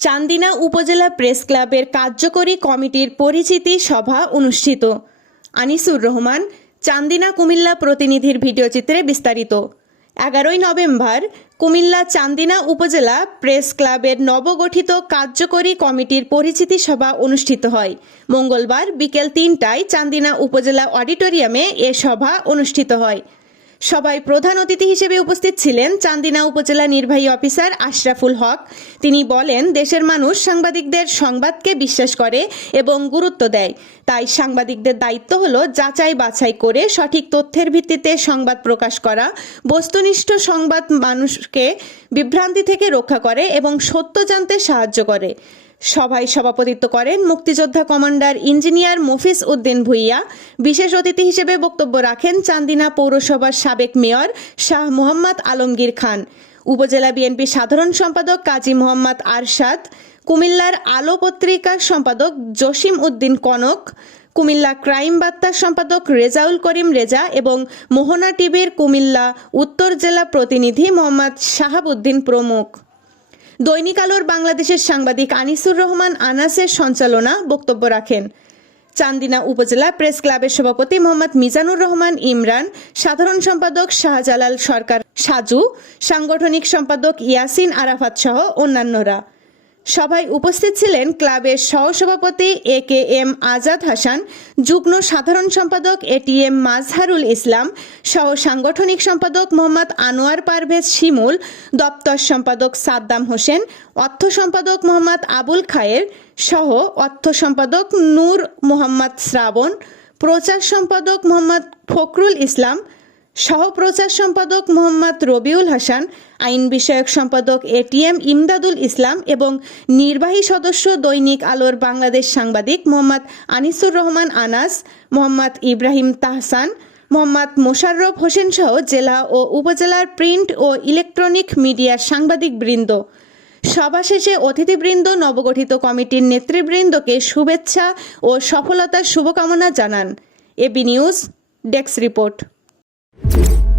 চান্দিনা উপজেলা প্রেস ক্লাবের কার্যকরী কমিটির পরিচিতি সভা অনুষ্ঠিত। আনিসুর রহমান, চান্দিনা কুমিল্লা প্রতিনিধির ভিডিওচিত্রে বিস্তারিত। এগারোই নভেম্বর, কুমিল্লা চান্দিনা উপজেলা প্রেস ক্লাবের নবগঠিত কার্যকরী কমিটির পরিচিতি সভা অনুষ্ঠিত হয়। মঙ্গলবার বিকেল তিনটায় চান্দিনা উপজেলা অডিটোরিয়ামে এ সভা অনুষ্ঠিত হয়। সভায় প্রধান অতিথি হিসেবে উপস্থিত ছিলেন চান্দিনা উপজেলা নির্বাহী অফিসার আশরাফুল হক। তিনি বলেন, দেশের মানুষ সাংবাদিকদের সংবাদকে বিশ্বাস করে এবং গুরুত্ব দেয়। তাই সাংবাদিকদের দায়িত্ব হল যাচাই বাছাই করে সঠিক তথ্যের ভিত্তিতে সংবাদ প্রকাশ করা, বস্তুনিষ্ঠ সংবাদ মানুষকে বিভ্রান্তি থেকে রক্ষা করে এবং সত্য জানতে সাহায্য করে। সভায় সভাপতিত্ব করেন মুক্তিযোদ্ধা কমান্ডার ইঞ্জিনিয়ার মফিজ উদ্দিন ভুইয়া। বিশেষ অতিথি হিসেবে বক্তব্য রাখেন চান্দিনা পৌরসভার সাবেক মেয়র শাহ মোহাম্মদ আলমগীর খান। উপজেলা বিএনপি সাধারণ সম্পাদক কাজী মোহাম্মদ আরশাদ, কুমিল্লার আলো পত্রিকার সম্পাদক জসিম উদ্দিন কনক, কুমিল্লা ক্রাইম বার্তার সম্পাদক রেজাউল করিম রেজা এবং মোহনা টিভির কুমিল্লা উত্তর জেলা প্রতিনিধি মোহাম্মদ শাহাবুদ্দিন প্রমুখ। দৈনিক আলোর বাংলাদেশের সাংবাদিক আনিসুর রহমান আনাসের সঞ্চালনা বক্তব্য রাখেন। চান্দিনা উপজেলা প্রেস ক্লাবের সভাপতি মোহাম্মদ মিজানুর রহমান, ইমরান, সাধারণ সম্পাদক শাহজালাল সরকার সাজু, সাংগঠনিক সম্পাদক ইয়াসিন আরাফাত সহ অন্যান্যরা। সভায় উপস্থিত ছিলেন ক্লাবের সহসভাপতি A K M Azad Hasan, যুগ্ম সাধারণ সম্পাদক এটিএম মাজহারুল ইসলাম, সহ সাংগঠনিক সম্পাদক মোহাম্মদ আনোয়ার পারভেজ শিমুল, দপ্তর সম্পাদক সাদ্দাম হোসেন, অর্থ সম্পাদক মোহাম্মদ আবুল খায়ের, সহ অর্থ সম্পাদক নূর মোহাম্মদ শ্রাবণ, প্রচার সম্পাদক মোহাম্মদ ফখরুল ইসলাম সহপ্রচার সম্পাদক মোহাম্মদ রবিউল হাসান, আইন বিষয়ক সম্পাদক এটিএম ইমদাদুল ইসলাম এবং নির্বাহী সদস্য দৈনিক আলোর বাংলাদেশ সাংবাদিক মোহাম্মদ আনিসুর রহমান আনাস, মোহাম্মদ ইব্রাহিম তাহসান, মোহাম্মদ মোশাররফ হোসেন সহ জেলা ও উপজেলার প্রিন্ট ও ইলেকট্রনিক মিডিয়ার সাংবাদিক বৃন্দ সভা শেষে অতিথিবৃন্দ, নবগঠিত কমিটির নেতৃবৃন্দকে শুভেচ্ছা ও সফলতার শুভকামনা জানান। AB news, desk report. Thank you.